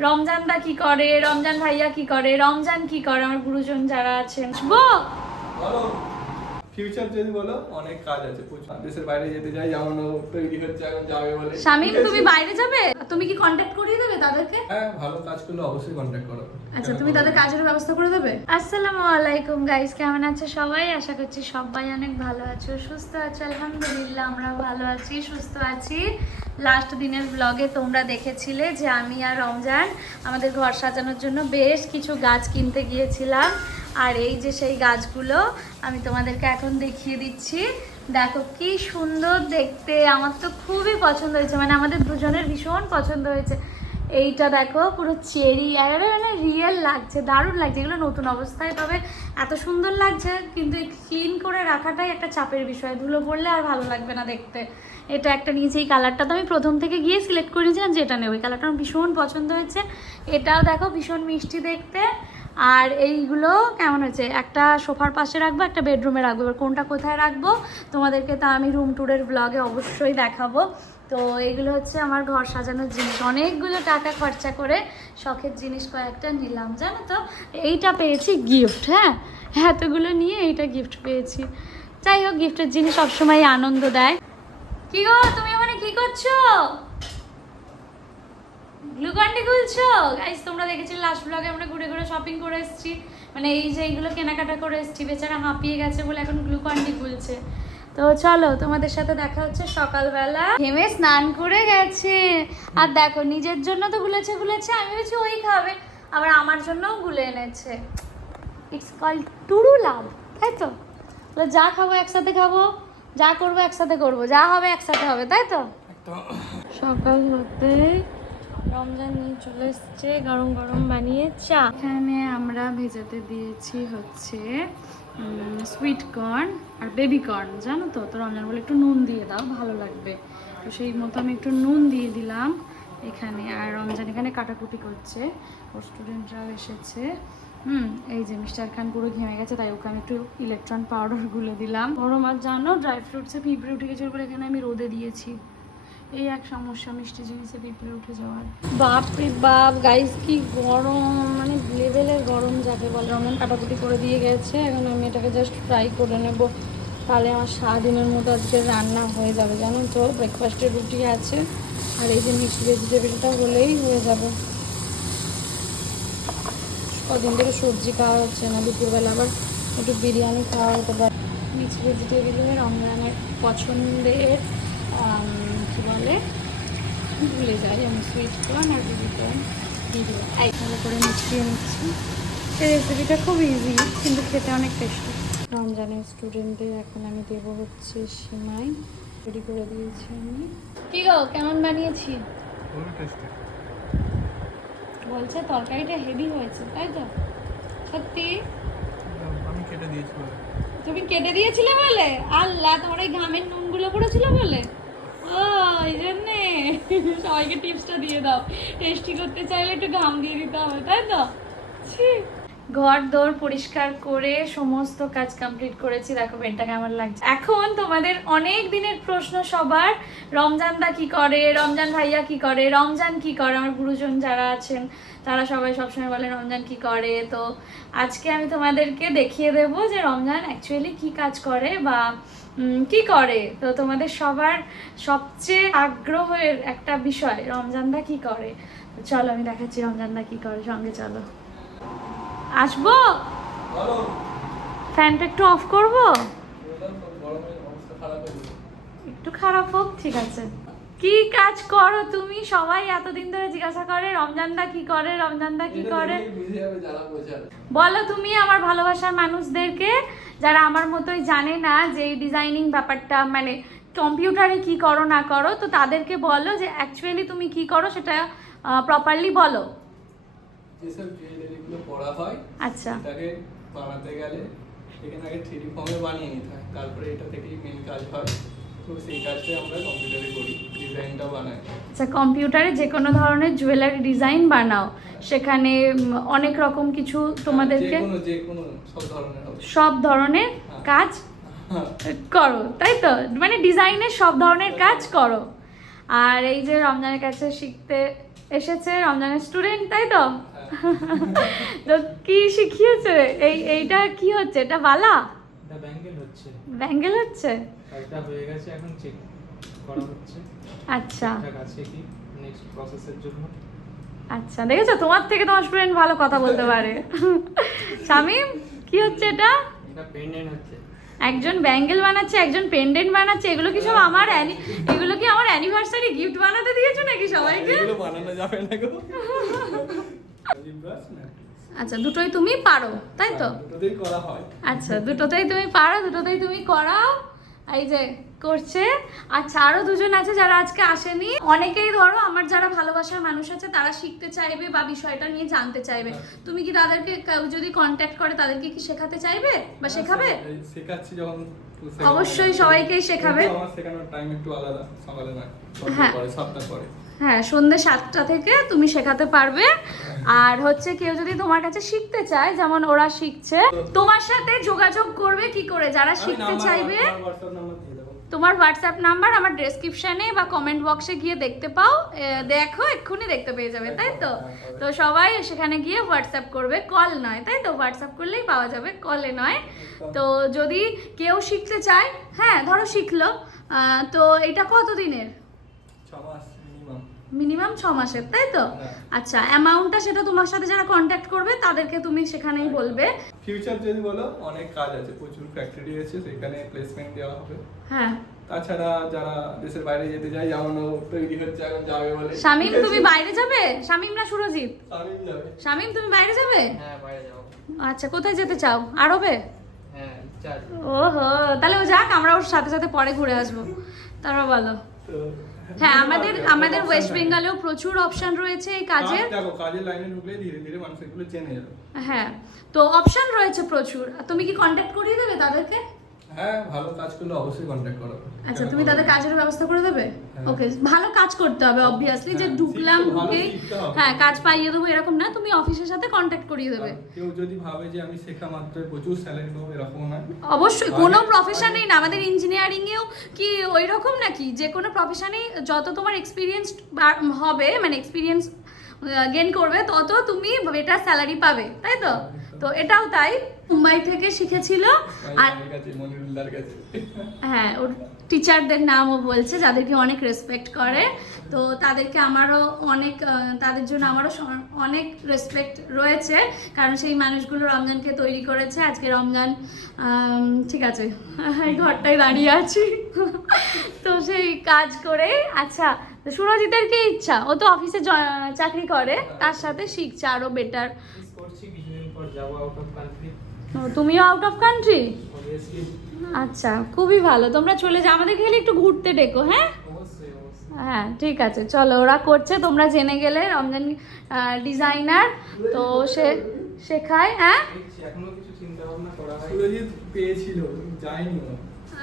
রমজানদা কি করে? রমজান ভাইয়া কি করে? রমজান কি করে? আমার গুরুজন যারা আছেন। বলো! ফিউচার যদি বলো অনেক কাজ আছে প্রচুর। দেশের বাইরে যেতে চাই যেমন ও তৈরি হচ্ছে এখন যাবে বলে। শামিম তুমি বাইরে যাবে? তুমি কি কন্ট্যাক্ট করিয়ে দেবে তাদেরকে? হ্যাঁ ভালো কাজ করলে অবশ্যই কন্ট্যাক্ট করো। আচ্ছা তুমি তাদের কাজের ব্যবস্থা করে দেবে? আসসালামু আলাইকুম গাইস কেমন আছো সবাই? আশা করছি সবাই অনেক ভালো আছো সুস্থ আছো আলহামদুলিল্লাহ আমরা ভালো আছি সুস্থ আছি। লাস্ট দিনের ব্লগে তোমরা দেখেছিলে যে আমি আর রমজান আমাদের ঘর সাজানোর জন্য বেশ কিছু গাছ কিনতে গিয়েছিলাম। আর এই যে সেই গাছগুলো আমি তোমাদেরকে এখন দেখিয়ে দিচ্ছি। দেখো কি সুন্দর দেখতে, আমার তো খুবই পছন্দ হয়েছে মানে আমাদের দুজনের ভীষণ পছন্দ হয়েছে। এইটা দেখো, পুরো চেরি একেবারে মানে রিয়েল লাগছে, দারুণ লাগছে। এগুলো নতুন অবস্থায় তবে এত সুন্দর লাগছে, কিন্তু ক্লিন করে রাখাটাই একটা চাপের বিষয়। ধুলো পড়লে আর ভালো লাগবে না দেখতে। এটা একটা নিয়েছি এই কালারটা তো আমি প্রথম থেকে গিয়ে সিলেক্ট করেছিলাম যে এটা নেব। এই কালারটা আমার ভীষণ পছন্দ হয়েছে। এটাও দেখো ভীষণ মিষ্টি দেখতে। আর এইগুলো কেমন হয়েছে? একটা সোফার পাশে রাখব, একটা বেডরুমে রাখব। এবার কোনটা কোথায় রাখব? তোমাদেরকে তা আমি রুম ট্যুরের ব্লগে অবশ্যই দেখাবো। তো এগুলো হচ্ছে আমার ঘর সাজানোর জিনিস। অনেকগুলো টাকা খরচা করে শখের জিনিস কয়েকটা নিলাম, জানো তো? এইটা পেয়েছি গিফট হ্যাঁ? এতগুলো নিয়ে এইটা গিফট পেয়েছি। যাই হোক গিফটের জিনিস সবসময় আনন্দ দেয়। কি গো, তুমি মানে কি করছ? গ্লুকন্ডি খুলছো? গাইস তোমরা দেখেছিলে লাস্ট ব্লগে আমরা ঘুরে ঘুরে শপিং করে এসেছি। মানে এই যে এইগুলো কেনাকাটা করে এসেছি বেচারা হাঁপিয়ে গেছে বলে এখন গ্লুকন্ডি খুলছে। তো চলো তোমাদের সাথে দেখা হচ্ছে সকালবেলা। ঘেমে স্নান করে গেছে। আর দেখো নিজের জন্য তো গুলেছে গুলেছে আমি ভেবেছি ওই খাবে। আবার আমার জন্যও গুলে এনেছে। ইটস কল্ড টুরু লাভ তাই তো? তো যা খাব একসাথে খাব যা করব একসাথে করব যা হবে একসাথে হবে তাই তো? সকাল হতে রমজান নিয়ে চলে এসছে, গরম গরম বানিয়ে চা। এখানে আমরা ভেজাতে দিয়েছি হচ্ছে সুইট কর্ন আর বেবি কর্ন জানো তো? তো রমজান বলে একটু নুন দিয়ে দাও, ভালো লাগবে। তো সেই মতো আমি একটু নুন দিয়ে দিলাম এখানে। আর রমজান এখানে কাটাকুটি করছে, ওর স্টুডেন্টরাও এসেছে। হুম, এই যে মিস্টার খান পুরো ঘেমে গেছে, তাই আমি একটু ইলেকট্রন পাউডার গুলে দিলাম। গরম আর জানো ড্রাই ফ্রুটসে পিঁপড়ে উঠে গেছে বলে এখানে আমি রোদে দিয়েছি। এই এক সমস্যা, মিষ্টি জিনিসে পিঁপড়ে উঠে যাওয়ার। বাপ রে বাপ গাইস কি গরম মানে লেভেলের গরম যাকে বলে। রমজান কাটাকুটি করে দিয়ে গেছে, এখন আমি এটাকে জাস্ট ফ্রাই করে নেব। তাহলে আমার সারাদিনের মতো আজকে রান্না হয়ে যাবে, জানো তো? ব্রেকফাস্টের রুটি আছে, আর এই যে মিক্সড ভেজিটেবলটা হলেই হয়ে যাবে। কদিন ধরে সবজি খাওয়া হচ্ছে না, দুপুরবেলা আবার একটু বিরিয়ানি খাওয়া হতে পারে। মিক্সড ভেজিটেবলে রমজানের পছন্দের কি বলে? ভুলে যাই আমি সুইট কর্ন আর বেবি কর্ন দিয়ে এই ভালো করে মিশিয়ে নিচ্ছি। এই রেসিপিটা খুব ইজি কিন্তু খেতে অনেক টেস্টি রমজানের স্টুডেন্টদের এখন আমি দেবো হচ্ছে সিমাই। রেডি করে দিয়েছি আমি। কি গো কেমন বানিয়েছি? বলছে তরকারিটা হেভি হয়েছে তাই তো? সত্যি? আমি কেটে দিয়েছি তুমি কেটে দিয়েছিলে বলে? আল্লাহ তোমার ওই ঘামের নুনগুলো পড়েছিল বলে? ও এই জন্যে। সবাইকে টিপসটা দিয়ে দাও। টেস্টি করতে চাইলে একটু ঘাম দিয়ে দিতে হবে, তাই তো? ছি। ঘর দৌড় পরিষ্কার করে সমস্ত কাজ কমপ্লিট করেছি। দেখো বেডটা কেমন লাগছে। এখন তোমাদের অনেক দিনের প্রশ্ন সবার রমজানদা কি করে, রমজান ভাইয়া কি করে, রমজান কি করে? আমার গুরুজন যারা আছেন, তারা সবাই সবসময় বলে রমজান কি করে। তো আজকে আমি তোমাদেরকে দেখিয়ে দেব যে রমজান অ্যাকচুয়ালি কি কাজ করে বা কি করে। তো তোমাদের সবার সবচেয়ে আগ্রহের একটা বিষয় রমজানদা কি করে? চলো, আমি দেখাচ্ছি রমজানদা কি করে। সঙ্গে চলো। আসব? ফ্যানটা একটু অফ করব। একটু খারাপ হোক ঠিক আছে। কি কাজ করো তুমি? সবাই এতদিন ধরে জিজ্ঞাসা করে রমজানদা কি করে রমজানদা কি করে? বলো তুমি আমার ভালোবাসার মানুষদেরকে যারা আমার মতোই জানে না যে এই ডিজাইনিং ব্যাপারটা মানে কম্পিউটারে কি করো না করো তো তাদেরকে বলো যে অ্যাকচুয়ালি তুমি কি করো সেটা প্রপারলি বলো। হয় আচ্ছা। এটাকে বানাতে গেলে এখানে আগে থ্রি ফর্মে বানিয়ে নিতে হয়। তারপরে এটা থেকেই মেন কাজ হয়। তো সেই কাজটাই আমরা কম্পিউটারে করি ডিজাইনটা বানাই। আচ্ছা কম্পিউটারে যে কোনো ধরনের জুয়েলারি ডিজাইন বানাও সেখানে অনেক রকম কিছু তোমাদেরকে যে কোনো সব ধরনের সব ধরনের কাজ করো তাই তো? মানে ডিজাইনের সব ধরনের কাজ করো। আর এই যে রমজানের কাছে শিখতে এসেছে রমজানের স্টুডেন্ট তাই তো? হ্যাঁ। তো কি শিখিয়েছে? এই এইটা কি হচ্ছে? এটা বালা? এটা ব্যাঙ্গেল হচ্ছে। ব্যাঙ্গেল হচ্ছে? কাজটা হয়ে গেছে এখন চেক করা হচ্ছে। আচ্ছা। ঠিকঠাক আছে কি নেক্সট প্রসেসের জন্য? আচ্ছা দেখেছ? তোমার থেকে তোমার স্টুডেন্ট ভালো কথা বলতে পারে। শামিম কি হচ্ছে এটা? এটা পেন্ডেন্ট হচ্ছে। একজন ব্যাঙ্গেল বানাচ্ছে একজন পেন্ডেন্ট বানাচ্ছে এগুলো কি সব আমার অ্যানি- এগুলো কি আমার অ্যানিভার্সারি গিফট বানাতে দিয়েছ নাকি সবাইকে? এগুলো বানানো যাবে না গো? আচ্ছা দুটোই তুমি পারো তাই তো? দুটোতেই করা হয়। আচ্ছা দুটোতেই তুমি পারো দুটোতেই তুমি করাও। এই যে করছে। আচ্ছা আরও দুজন আছে যারা আজকে আসেনি। অনেকেই ধরো আমার যারা ভালোবাসার মানুষ আছে তারা শিখতে চাইবে বা বিষয়টা নিয়ে জানতে চাইবে। তুমি কি তাদেরকে যদি কন্ট্যাক্ট করে তাদেরকে কি শেখাতে চাইবে বা শেখাবে? শেখাচ্ছি যখন অবশ্যই সবাইকেই শেখাবে। আমার শেখানোর টাইম একটু আলাদা সকালে সন্ধ্যের হ্যাঁ। পরে সাতটার পরে। হ্যাঁ সন্ধ্যে সাতটা থেকে তুমি শেখাতে পারবে। আর হচ্ছে কেউ যদি তোমার কাছে শিখতে চায় যেমন ওরা শিখছে। তোমার সাথে যোগাযোগ করবে কি করে? যারা শিখতে চাইবে তোমার হোয়াটসঅ্যাপ নাম্বার আমার ডেসক্রিপশনে বা কমেন্ট বক্সে গিয়ে দেখতে পাও। দেখো এক্ষুনি দেখতে পেয়ে যাবে তাই তো? তো সবাই সেখানে গিয়ে হোয়াটসঅ্যাপ করবে কল নয় তাই তো? হোয়াটসঅ্যাপ করলেই পাওয়া যাবে কলে নয়। তো যদি কেউ শিখতে চায় হ্যাঁ ধরো শিখলো তো এটা কত দিনের ছ মাস মিনিমাম ছ মাসের তাই তো? হ্যাঁ। আচ্ছা অ্যামাউন্টটা সেটা তোমার সাথে যারা কন্ট্যাক্ট করবে তাদেরকে তুমি সেখানেই বলবে। ফিউচার যদি বলো অনেক কাজ আছে প্রচুর ফ্যাক্টরি আছে সেখানে প্লেসমেন্ট দেওয়া হবে। হ্যাঁ। তাছাড়া যারা দেশের বাইরে যেতে চায় যেমন তৈরি হচ্ছে এখন যাবে বলে। শামিম তুমি বাইরে যাবে? শামিম না সুরজিৎ? শামিম যাবে। শামিম তুমি বাইরে যাবে? হ্যাঁ বাইরে যাব। আচ্ছা কোথায় যেতে চাও? আরবে? হ্যাঁ ওহো তাহলে ও যাক আমরা ওর সাথে সাথে পরে ঘুরে আসব। তারপর বলো। তো হ্যাঁ আমাদের আমাদের ওয়েস্ট বেঙ্গলেও প্রচুর অপশন রয়েছে এই কাজ কাজের দেখো কাজের লাইনে ঢুকলে ধীরে ধীরে মানুষ এগুলো জেনে যাবে। হ্যাঁ তো অপশন রয়েছে প্রচুর। তুমি কি কন্ট্যাক্ট করিয়ে দেবে তাদেরকে? হ্যাঁ ভালো কাজ করলে অবশ্যই কন্ট্যাক্ট করো। আচ্ছা তুমি তাদের কাজের ব্যবস্থা করে দেবে? হ্যাঁ। ওকে ভালো কাজ করতে হবে অবভিয়াসলি যে হ্যাঁ, ঢুকলাম ঢুকেই হবে। হ্যাঁ কাজ পাইয়ে দেবো এরকম না তুমি অফিসের সাথে কন্ট্যাক্ট করিয়ে দেবে। কেউ যদি ভাবে যে আমি শেখা মাত্র প্রচুর স্যালারি পাবো এরকম না। অবশ্যই কোনো প্রফেশনেই না আমাদের ইঞ্জিনিয়ারিং এও কি ওই রকম নাকি? যে কোনো প্রফেশনেই যত তোমার এক্সপিরিয়েন্স হবে মানে এক্সপিরিয়েন্স গেন করবে তত তুমি বেটার স্যালারি পাবে তাই তো? তো এটাও তাই। মুম্বাই থেকে শিখেছিল। আর হ্যাঁ ওর টিচারদের নামও বলছে যাদেরকে অনেক রেসপেক্ট করে। তো তাদেরকে আমারও অনেক তাদের জন্য আমারও অনেক রেসপেক্ট রয়েছে। কারণ সেই মানুষগুলো রমজানকে তৈরি করেছে। আজকে রমজান ঠিক আছে এই ঘরটায় দাঁড়িয়ে আছি। তো সেই কাজ করে আচ্ছা তো সুরজিতের কি ইচ্ছা? ও তো অফিসে চাকরি করে তার সাথে শিখছে আরও বেটার করছি কিছুদিন পর যাব আউট অফ কান্ট্রি তুমিও আউট অফ কান্ট্রি আচ্ছা খুবই ভালো। তোমরা চলে যাও। আমাদের খেলে একটু ঘুরতে ডেকো হ্যাঁ? হ্যাঁ ঠিক আছে। চলো ওরা করছে। তোমরা জেনে গেলে রমজান ডিজাইনার তো সে শেখায় হ্যাঁ? হয়।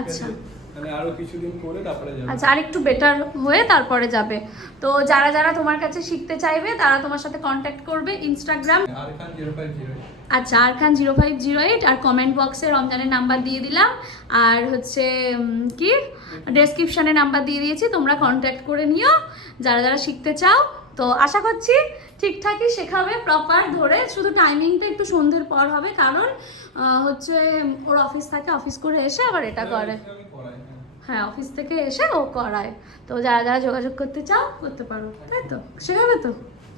আচ্ছা। মানে আরও কিছুদিন করে তারপরে যাবে। আচ্ছা আর একটু বেটার হয়ে তারপরে যাবে। তো যারা যারা তোমার কাছে শিখতে চাইবে তারা তোমার সাথে কন্ট্যাক্ট করবে ইনস্টাগ্রাম আর খান জিরো ফাইভ জিরো আচ্ছা আর Khan zero five zero eight আর কমেন্ট বক্সে রমজানের নাম্বার দিয়ে দিলাম। আর হচ্ছে কি? ডেসক্রিপশানে নাম্বার দিয়ে দিয়েছি তোমরা কন্ট্যাক্ট করে নিও যারা যারা শিখতে চাও। তো আশা করছি ঠিকঠাকই শেখাবে প্রপার ধরে শুধু টাইমিংটা একটু সন্ধ্যের পর হবে কারণ হচ্ছে ওর অফিস থাকে অফিস করে এসে আবার এটা করে। হ্যাঁ। হ্যাঁ অফিস থেকে এসে ও করায়। তো যারা যারা যোগাযোগ করতে চাও করতে পারো। তাই তো? শেখাবে তো।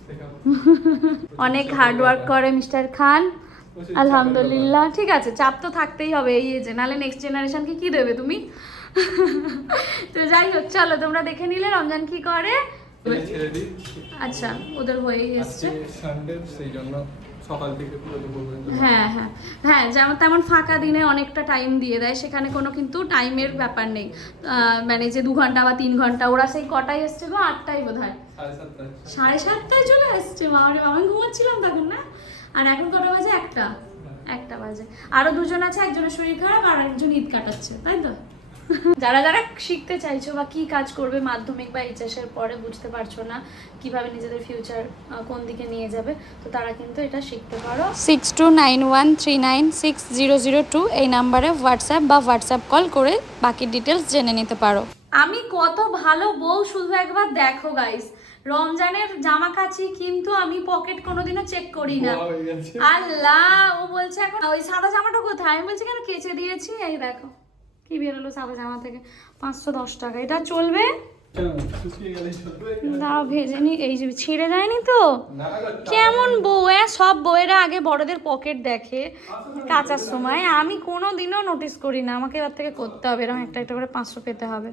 অনেক হার্ড ওয়ার্ক করে মিস্টার খান। আলহামদুলিল্লাহ। ঠিক আছে চাপ তো থাকতেই হবে এই এজে নাহলে নেক্সট জেনারেশনকে কি দেবে তুমি? তো যাই হোক চলো তোমরা দেখে নিলে রমজান কি করে। আচ্ছা ওদের হয়ে এসছে। সানডে সেই জন্য সকাল থেকে পুরো দুপুর পর্যন্ত হ্যাঁ হ্যাঁ। হ্যাঁ যেমন তেমন ফাঁকা দিনে অনেকটা টাইম দিয়ে দেয়। সেখানে কোনো কিন্তু টাইমের ব্যাপার নেই। মানে যে দু ঘণ্টা বা তিন ঘণ্টা ওরা সেই কটায় এসছে গো? আটটাই বোধ হয় সাড়ে সাতটায় চলে এসছে মামারে আমি ঘুমাচ্ছিলাম তখন না? আর এখন কটা বাজে? একটা। একটা বাজে। আরও দুজন আছে একজনের শরীর খারাপ আর একজন ঈদ কাটাচ্ছে তাই তো? যারা যারা শিখতে চাইছো বা কি কাজ করবে মাধ্যমিক বা এইচএস এর পরে বুঝতে পারছ না কীভাবে নিজেদের ফিউচার কোন দিকে নিয়ে যাবে তো তারা কিন্তু এটা শিখতে পারো। Six two nine one three nine six zero zero two এই নাম্বারে হোয়াটসঅ্যাপ বা হোয়াটসঅ্যাপ কল করে বাকি ডিটেলস জেনে নিতে পারো। আমি কত ভালো বউ শুধু একবার দেখো গাইস রমজানের জামা কাচি কিন্তু আমি পকেট কোনোদিনও চেক করি না। হয়ে আল্লাহ ও বলছে এখন ওই সাদা জামাটা কোথায়? আমি বলছি কেন কেচে দিয়েছি? এই দেখো কি বেরোলো সাদা জামা থেকে? পাঁচশো দশ টাকা। এটা চলবে? দাও ভেজে নি। এই যে ছিঁড়ে যায়নি তো? কেমন বউ এ? সব বউয়েরা আগে বড়দের পকেট দেখে কাচার সময়। আমি কোনো দিনও নোটিস করি না। আমাকে এবার থেকে করতে হবে। এরকম একটা একটা করে পাঁচশো পেতে হবে।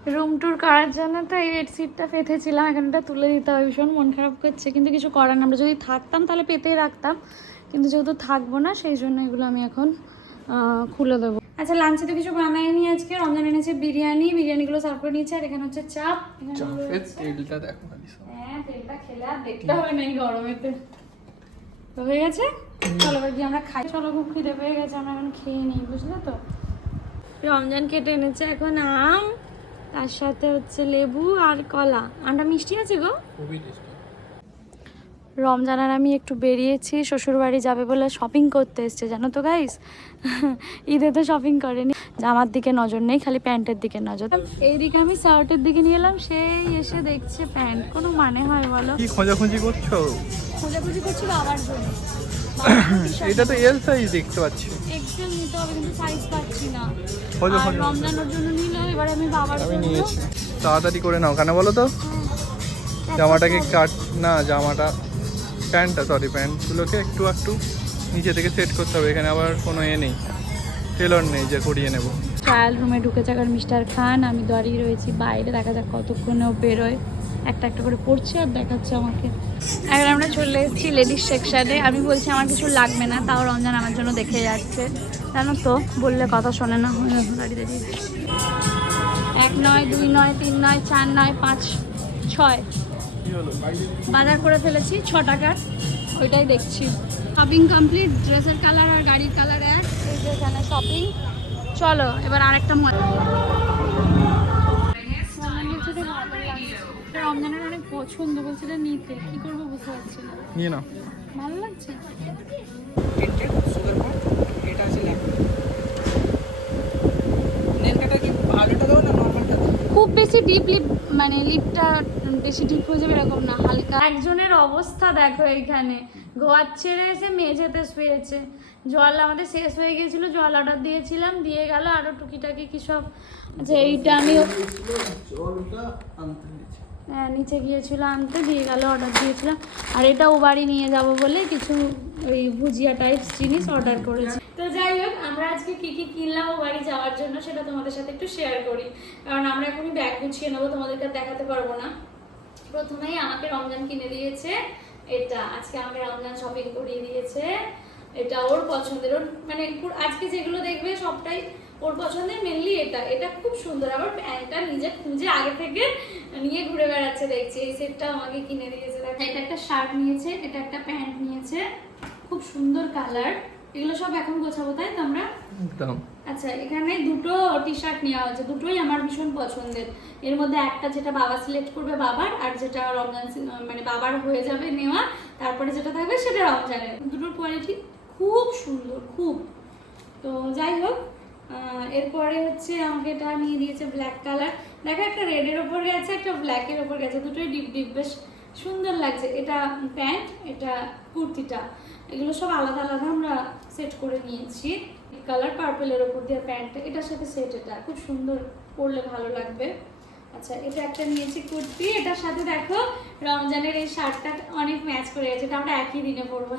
রুম ট্যুর করার জন্য তো এই সিটটা পেতেছিলাম এখানটা তুলে দিতে হবে ভীষণ মন খারাপ করছে কিন্তু কিছু করার না আমরা যদি থাকতাম তাহলে পেতেই রাখতাম কিন্তু যেহেতু থাকব না সেই জন্য এগুলো আমি এখন খুলে দেবো। আচ্ছা লাঞ্চে তো কিছু বানাইনি আজকে রমজান এনেছে বিরিয়ানি বিরিয়ানিগুলো সার্ভ করে নিয়েছে আর এখানে হচ্ছে চাপ এখানে তেলটা দেখো হ্যাঁ তেলটা খেলে আর দেখতে হবে না এই গরমেতে। তো হয়ে গেছে? চলো এবার গিয়ে আমরা খাই। চলো খুব খিদে পেয়ে গেছে আমরা এখন খেয়ে নিই বুঝলে তো? রমজান কেটে এনেছে এখন আম তার সাথে হচ্ছে লেবু আর কলা। আমটা মিষ্টি আছে গো? খুবই রমজান আর আমি একটু বেরিয়েছি শ্বশুরবাড়ি যাবে বলে শপিং করতে এসছে জানো তো গাইস ঈদে তো শপিং করেনি। জামার দিকে নজর নেই খালি প্যান্টের দিকে নজর। এইদিকে আমি শার্টের দিকে নিয়ে এলাম সেই এসে দেখছে প্যান্ট। কোনো মানে হয় বলো? কি খোঁজাখুঁজি করছ? খোঁজাখুঁজি করছি বাবার জন্য। এটা তো এল সাইজ দেখতে পাচ্ছি। এক্সেল নিতে হবে কিন্তু সাইজ পাচ্ছি না। খোঁজো, আর রমজানের জন্য নিলাম এবার আমি বাবার আমি নিয়েছি। তাড়াতাড়ি করে নাও কেন বলো তো? হ্যাঁ, জামাটাকে কাট না জামাটা প্যান্টটা সরি প্যান্টগুলোকে একটু একটু নিচে থেকে সেট করতে হবে এখানে আবার কোনো এ নেই টেলর নেই যে করিয়ে নেব। ট্রায়াল রুমে ঢুকে যাকার মিস্টার খান আমি দাঁড়িয়ে রয়েছি বাইরে দেখা যাক কতক্ষণে ও বেরোয়। একটা একটা করে পড়ছে আর দেখাচ্ছে আমাকে। এখন আমরা চলে এসেছি লেডিস সেকশানে আমি বলছি আমার কিছু লাগবে না তাও রমজান আমার জন্য দেখে যাচ্ছে। জানো তো বললে কথা শোনে না। দাঁড়িয়ে দাঁড়িয়ে এক নয় দুই নয় তিন নয় চার নয় পাঁচ ছয়। বাজার করে ফেলেছি ছ টাকার। ওইটাই দেখছি। শপিং কমপ্লিট ড্রেসের কালার আর গাড়ির কালার এক। এই যে এখানে শপিং চলো এবার আরেকটা মজা রমজানের অনেক পছন্দ বলছিল নিতে। কি করব বুঝতে পারছি না। নিয়ে নাও। ভালো লাগছে? এটা আছে নেল কাটা কি দাও না? বেশি ডিপ লিপ মানে লিপটা বেশি ডিপ হয়ে যাবে এরকম না হালকা। একজনের অবস্থা দেখো এখানে। গোয়ার ছেড়ে এসে মেঝেতে শুয়েছে। জল আমাদের শেষ হয়ে গিয়েছিল জল অর্ডার দিয়েছিলাম দিয়ে গেল আরও টুকিটাকি কি সব। আচ্ছা এইটা আমি জলটা আনতে দিয়েছি। হ্যাঁ, নিচে গিয়েছিল আনতে দিয়ে গেল অর্ডার দিয়েছিলাম। আর এটা ও বাড়ি নিয়ে যাব বলে কিছু ওই ভুজিয়া টাইপস জিনিস অর্ডার করেছি। তো যাই হোক, আমরা আজকে কি কি কিনলাম বাড়ি যাওয়ার জন্য সেটা তোমাদের সাথে একটু শেয়ার করি। কারণ আমরা এখনই ব্যাগ গুছিয়ে নেব, তোমাদেরকে দেখাতে পারব না। প্রথমেই আমাকে রমজান কিনে দিয়েছে। এটা আজকে আমাকে রমজান শপিং করিয়ে দিয়েছে। এটা ওর পছন্দের, ওর মানে আজকে যেগুলো দেখবে সবটাই ওর পছন্দের মেনলি এটা। এটা খুব সুন্দর, আবার প্যান্টটা নিজে খুঁজে আগে থেকে নিয়ে ঘুরে বেড়াচ্ছে, দেখছি। এই সেটটা আমাকে কিনে দিয়েছে। এটা একটা শার্ট নিয়েছে, এটা একটা প্যান্ট নিয়েছে। খুব সুন্দর কালার এগুলো সব এখন গোছাবো তাই তো আমরা? একদম। আচ্ছা এখানে দুটো টি শার্ট নেওয়া হয়েছে দুটোই আমার ভীষণ পছন্দের। এর মধ্যে একটা যেটা বাবা সিলেক্ট করবে বাবার আর যেটা রমজান মানে বাবার হয়ে যাবে নেওয়া তারপরে যেটা থাকবে সেটা রমজানের। দুটোর কোয়ালিটি খুব সুন্দর খুব। তো যাই হোক এরপরে হচ্ছে আমাকে এটা নিয়ে দিয়েছে ব্ল্যাক কালার দেখো একটা রেডের ওপর গেছে একটা ব্ল্যাকের ওপর গেছে দুটোই ডিপ ডিপ বেশ সুন্দর লাগছে। এটা প্যান্ট এটা কুর্তিটা এগুলো সব আলাদা আলাদা আমরা সেট করে নিয়েছি। কালার পার্পেলের ওপর দিয়ে প্যান্টটা এটার সাথে সেট এটা। খুব সুন্দর পরলে ভালো লাগবে। আচ্ছা এটা একটা নিয়েছি কুর্তি। এটার সাথে দেখো রমজানের এই শার্টটা অনেক ম্যাচ করে গেছে। এটা আমরা একই দিনে পরবো।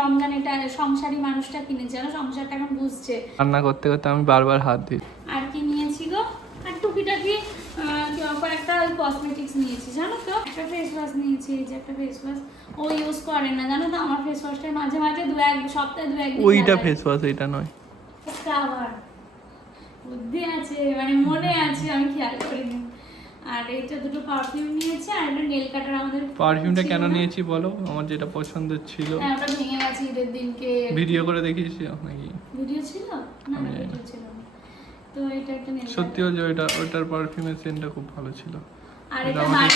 রমজান এটা সংসারী মানুষটা কিনেছে। জানো সংসারটা এখন বুঝছে। রান্না করতে করতে আমি বারবার হাত দিই। আর কি নিয়েছি গো আর টুকিটাকি আহ, কয়েকটা ওই কসমেটিক্স নিয়েছি জানো তো? একটা ফেস ওয়াশ নিয়েছি এই যে একটা ফেস ওয়াশ ও ইউজ করে না জানো তো? আমার ফেস ওয়াশটা মাঝে মাঝে দু এক সপ্তাহে দু একদিন ওইটা ফেস ওয়াশ এটা নয়। স্ক্রাবার বুদ্ধি আছে মানে মনে আছে আমি খেয়াল করিনি। আর এইটা দুটো পারফিউম নিয়েছে আর একটা নেল কাটার আমাদের পারফিউমটা কেন নিয়েছি বলো? আমার যেটা পছন্দের ছিল। হ্যাঁ ওটা ভেঙে গেছে ঈদের দিনকে। ভিডিও করে দেখিয়েছি নাকি ভিডিও ছিল? না। ভিডিও ছিল না। তো এটা একটা নেল সত্যি বলছি ওইটা ওইটার পারফিউমের সেন্টটা খুব ভালো ছিল। আর ওটা এটা আমাকে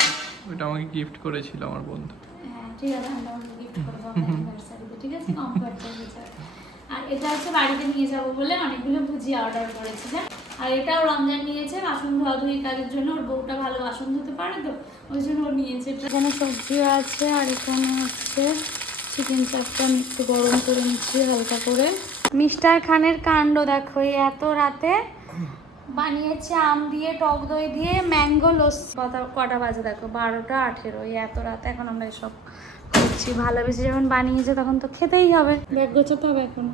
ওইটা আমাকে গিফট করেছিল আমার বন্ধু। হ্যাঁ ঠিক আছে আমরা গিফট করব অ্যানিভার্সারিতে ঠিক আছে? কম খরচা আর এটা হচ্ছে বাড়িতে নিয়ে যাব বলে অনেকগুলো ভুজিয়া অর্ডার করেছি জান আর এটাও রমজান নিয়েছে বাসন ধোয়া ধুই কাজের জন্য ওর বউটা ভালো বাসন ধুতে পারে তো ওই জন্য ও নিয়েছে এটা। এখানে সবজিও আছে আর এখানে হচ্ছে চিকেন চাপটা আমি একটু গরম করে নিচ্ছি হালকা করে। মিস্টার খানের কাণ্ড দেখো এত রাতে বানিয়েছে আম দিয়ে, টক দই দিয়ে, ম্যাঙ্গো লস। কটা কটা বাজে দেখো? বারোটা আঠেরো। এত রাতে এখন আমরা এসব করছি। ভালোবেসে যখন বানিয়েছে তখন তো খেতেই হবে। ব্যাগ গোছাতে হবে এখন।